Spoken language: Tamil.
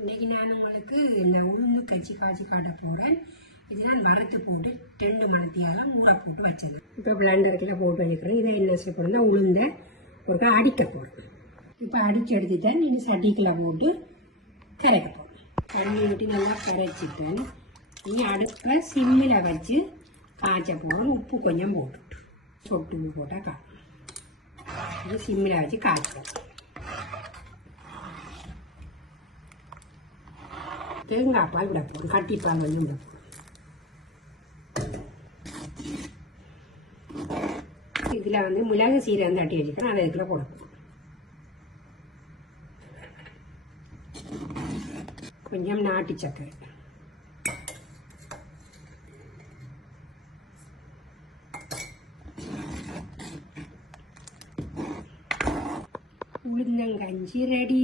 இன்றைக்கி நான் உங்களுக்கு இந்த உளுந்து கச்சி காய்ச்சி காட்ட போகிறேன். இது நான் வரத்து போட்டு 2 மணித்தியால் ஊற போட்டு வச்சது. இப்போ பிளண்டருக்குள்ள போட்டு வைக்கிறேன். இதை என்ன செய்ய போகிறேன்னா உளுந்தை ஒரு அடிக்க போகிறேன். இப்போ அடித்து எடுத்துட்டேன். இது சட்டிக்குள்ள போட்டு கரைக்க போகிறேன். கரைஞ்சி விட்டு நல்லா கரைச்சிட்டேன். இனி அடுப்பை சிம்மில் வச்சு காய்ச்ச போகிறோம். உப்பு கொஞ்சம் போட்டுட்டு சொட்டு உப்பு போட்டால் காய்க்கும். இது சிம்மில் வச்சு காய்ச்சணும். தேங்காய் பால் விட போகிறோம். கட்டிப்பால் கொஞ்சம் விட போகிறோம். இதில் மிளகு சீரகம் தட்டி வச்சுக்கிறேன். அதை இதுக்குள்ள போட போகிறோம். கொஞ்சம் நாட்டு சக்கரை, உளுந்தங்கஞ்சி ரெடி.